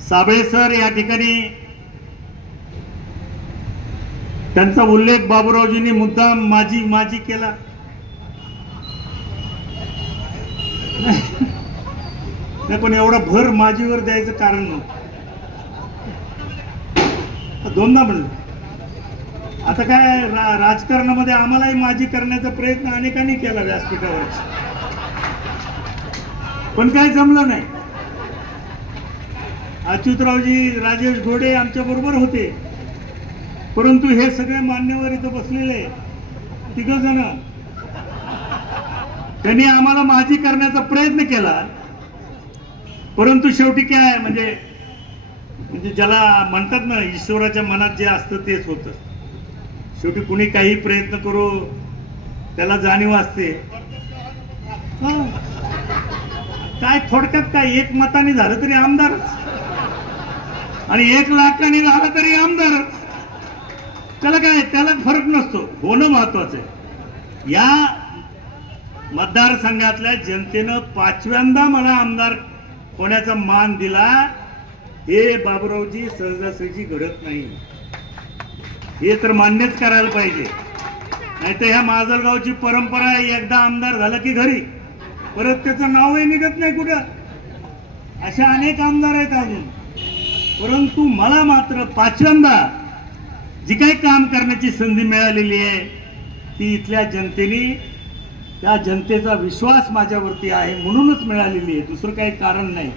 Sable sir या ठिकाणी त्यांचा उल्लेख बाबूरावजींनी मुद्दाम माझी माझी केला। नाही पण एवढा भर माझीवर द्यायचं कारण नव्हतं। दोनदा म्हणलं आता काय राजकारणामध्ये आम्हालाही माझी करण्याचा प्रयत्न अनेकांनी केला व्यासपीठावर, पण काय जमलं नाही। अच्युतरावजी राजेश घोडे आमच्या बरोबर होते, परंतु हे सगळे मान्यवर इथं बसलेले तिघ जण त्यांनी आम्हाला माझी करण्याचा प्रयत्न केला, परंतु शेवटी काय म्हणजे ज्याला म्हणतात ना ईश्वराच्या मनात जे असतं तेच होतं। शेवटी कुणी काही प्रयत्न करू त्याला जाणीव असते। काय थोडक्यात काय 1 मताने झालं तरी आमदारच आणि 1 लाखाने झालं तरी आमदारच, त्याला काय त्याला फरक नसतो, होणं महत्वाचं आहे। या मतदारसंघातल्या जनतेनं 5व्यांदा मला आमदार होण्याचा मान दिला, हे बाबूरावजी सहजासहजी घडत नाही, हे तर मान्यच करायला पाहिजे। नाहीतर ह्या माजलगावची परंपरा आहे, एकदा आमदार झाला की घरी परत त्याचं नावही निघत नाही कुठं। अशा अनेक आमदार आहेत अजून, परंतु मला मात्र 5व्यांदा जी काही काम करण्याची संधी मिळालेली आहे ती इथल्या जनतेने, त्या जनतेचा विश्वास माझ्यावरती आहे म्हणूनच मिळालेली आहे, दुसरं काही कारण नाही।